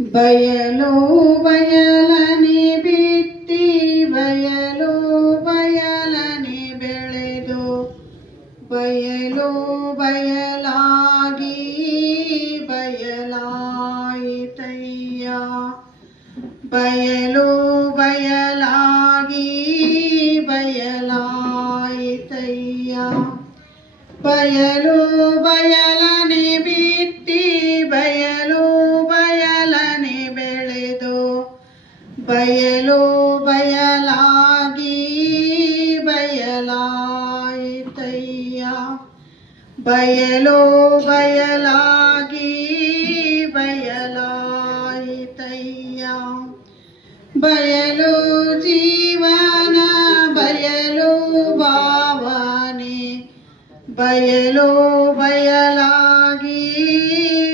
ಬಯಲು ಬಯಲನೆ ಬಿತ್ತಿ, ಬಯಲು ಬಯಲನೆ ಬೆಳೆದು, ಬಯಲು ಬಯಲಾಗಿ, ಬಯಲಾಯಿತಯ್ಯ. ಬಯಲು ಬಯಲಾಗಿ, ಬಯಲಾಯಿತಯ್ಯ. ಬಯಲು ಬಯಲನೆ ಬಿತ್ತಿ, ಬಯಲು ಬಯಲು ಬಯಲಾಗಿ ಬಯಲಾಯಿತಯ್ಯ ಬಯಲು ಬಯಲಾಗಿ ಬಯಲಾಯಿತಯ್ಯ ಬಯಲು ಜೀವನ ಬಯಲು ಭಾವನೆ ಬಯಲು